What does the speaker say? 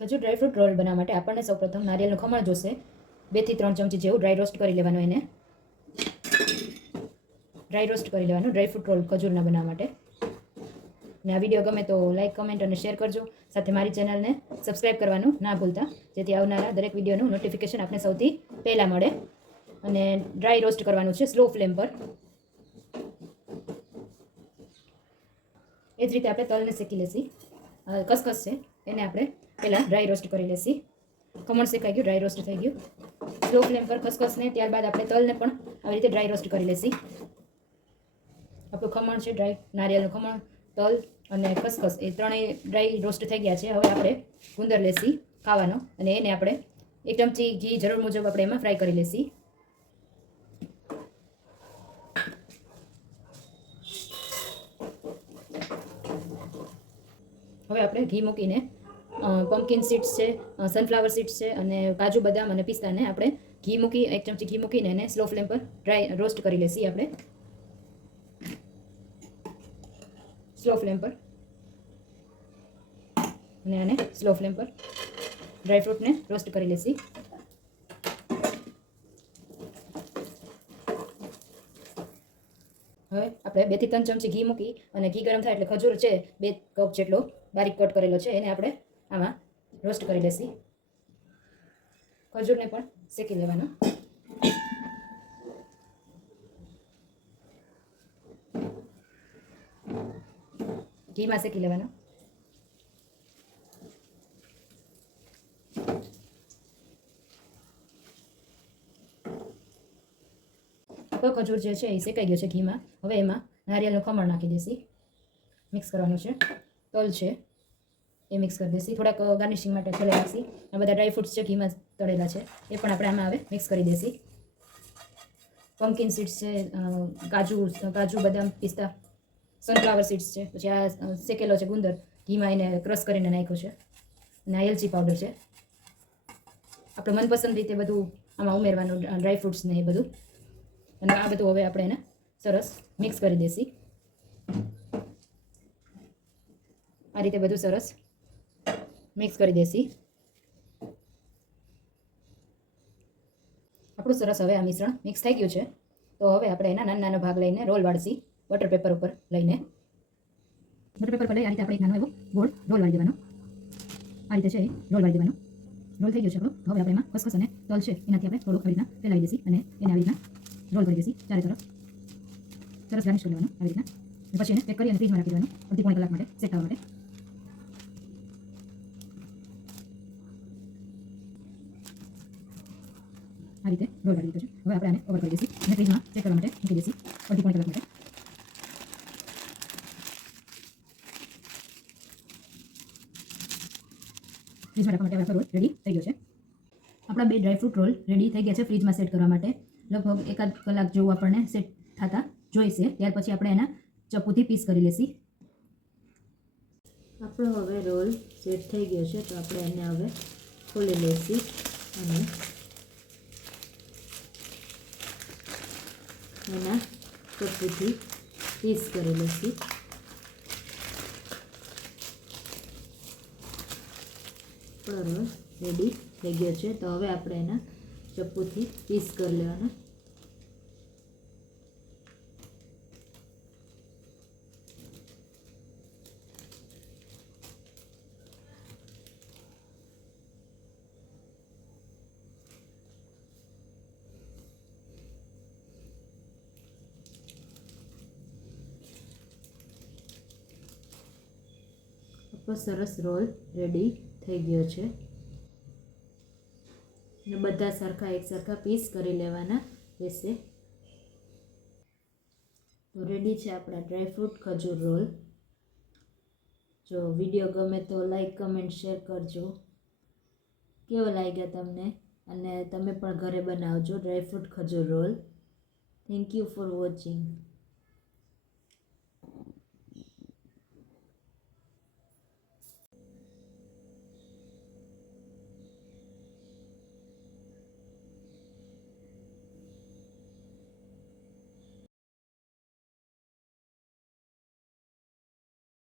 ખજૂર dry fruit role બનાવવા માટે આપણને સૌપ્રથમ નારિયેળનું ખમણ જોશે. 2 થી 3 ચમચી જેવું ડ્રાય રોસ્ટ કરી લેવાનું. એને ડ્રાય રોસ્ટ કરી લેવાનું ડ્રાયફ્રૂટ રોલ ખજૂરના બનાવવા માટે. અને આ વિડીયો ગમે તો લાઇક, કમેન્ટ અને શેર કરજો. સાથે મારી ચેનલને સબસ્ક્રાઈબ કરવાનું ના ભૂલતા, જેથી આવનારા દરેક વિડીયોનું નોટિફિકેશન આપને સૌથી પહેલાં મળે. અને ડ્રાય રોસ્ટ કરવાનું છે સ્લો ફ્લેમ પર. એ જ રીતે આપણે તલને શેકી લેશી. ખસખસ છે એને આપણે પહેલાં ડ્રાય રોસ્ટ કરી લેશી. ખમણ શેકાઈ ગયું, ડ્રાય રોસ્ટ થઈ ગયું. સ્લો ફ્લેમ પર ખસખસને, ત્યારબાદ આપણે તલને પણ આવી રીતે ડ્રાય રોસ્ટ કરી લેશી. આપણું ખમણ છે ડ્રાય, નારિયેળનું ખમણ, તલ અને ખસખસ એ ત્રણેય ડ્રાય રોસ્ટ થઈ ગયા છે. હવે આપણે ગુંદર લેશી ખાવાનો, અને એને આપણે 1 ચમચી ઘી જરૂર મુજબ આપણે એમાં ફ્રાય કરી લેશી. હવે આપણે ઘી મૂકીને પમ્પકિન સીડ્સ છે, સનફ્લાવર સીડ્સ છે, અને કાજુ, બદામ અને પિસ્તાને આપણે ઘી મૂકી 1 ચમચી ઘી મૂકીને એને સ્લો ફ્લેમ પર ડ્રાય રોસ્ટ કરી લેશી. આપણે સ્લો ફ્લેમ પર, અને આને સ્લો ફ્લેમ પર ડ્રાયફ્રૂટને રોસ્ટ કરી લેશી. હવે આપણે 2 થી 3 ચમચી ઘી મૂકી અને ઘી ગરમ થાય એટલે ખજૂર છે 2 કપ જેટલો બારીક કટ કરેલો છે, એને આપણે આમાં રોસ્ટ કરી લેશી. ખજૂરને પણ શેકી લેવાનો. ઘીમાં શેકી લેવાનો. તો ખજૂર જે છે એ શેકાઈ ગયો છે ઘીમાં. હવે એમાં નારિયેળનું ખમણ નાખી દેશી. મિક્સ કરવાનું છે. તલ છે એ મિક્સ કરી દેશી. થોડાક ગાર્નિશિંગ માટે છેલ્લે નાખશી. આ બધા ડ્રાયફ્રૂટ્સ છે ઘીમાં તળેલા છે, એ પણ આપણે આમાં હવે મિક્સ કરી દેશી. પમ્પકિન સીડ્સ છે, કાજુ, બદામ, પિસ્તા, સનફ્લાવર સીડ્સ છે, પછી આ શેકેલો છે ગુંદર, ઘીમાં એને ક્રશ કરીને નાખ્યો છે, અને આ એલચી પાવડર છે. આપણે મનપસંદ રીતે બધું આમાં ઉમેરવાનું, ડ્રાયફ્રૂટ્સ ને એ બધું. અને આ બધું હવે આપણે એને સરસ મિક્સ કરી દેશી. આ રીતે બધું સરસ મિક્સ કરી દેશી. આપણું સરસ હવે આ મિશ્રણ મિક્સ થઈ ગયું છે. તો હવે આપણે એના નાના નાના ભાગ લઈને રોલ વાળશી. બટર પેપર ઉપર લઈને, બટર પેપર પર લઈ આ રીતે આપણે એક નાનો એવો ગોળ રોલ વાળી દેવાનો. આ રીતે છે એ રોલ વાળી દેવાનો. રોલ થઈ ગયું છે આપણું. તો હવે આપણે એમાં ખસખસ અને તલ છે એનાથી આપણે થોડુંક આવી રીતના ફેલાવી દેશી, અને એને આવી રીતના રોલ કરી દેશી ચારે તરફ. સરસ ગાર્નિશ કરી લેવાનું આવી રીતના. પછી એને પેક કરી અને ફ્રીજમાં રાખી દેવાનું 2-3 કલાક માટે સેટ થવા માટે. આ રીતે રોલ કરી દીધો છે. હવે આપણે આને કવર કરી દેશી અને ફ્રીજમાં સેટ કરવા માટે મૂકી દેશી 2-3 કલાક માટે. ફ્રીજમાં રાખવા માટે આપણો રોલ રેડી થઈ ગયો છે. આપણા 2 ડ્રાયફ્રૂટ રોલ રેડી થઈ ગયા છે ફ્રીજમાં સેટ કરવા માટે. લગભગ 1 કલાક જેવું આપણને સેટ થતા જોઈશે. ત્યાર પછી આપણે એના ચપ્પુથી પીસ કરી લેશી. આપણો હવે રોલ સેટ થઈ ગયો છે, તો આપણે એને હવે ખોલી લેશી અને એના ચપ્પુથી પીસ કરી લેશી. આપણો રોલ રેડી થઈ ગયો છે. તો હવે આપણે એના ચપ્પુથી પીસ કરી લેવાના. આપણો સરસ રોલ રેડી થઈ ગયો છે. અને બધા સરખા એક સરખા પીસ કરી લેવાના રહેશે. તો રેડી છે આપણા ડ્રાયફ્રૂટ ખજૂર રોલ. જો વિડીયો ગમે તો લાઈક, કમેન્ટ, શેર કરજો. કેવો લાગ્યા તમને? અને તમે પણ ઘરે બનાવજો ડ્રાયફ્રૂટ ખજૂર roll. Thank you for watching.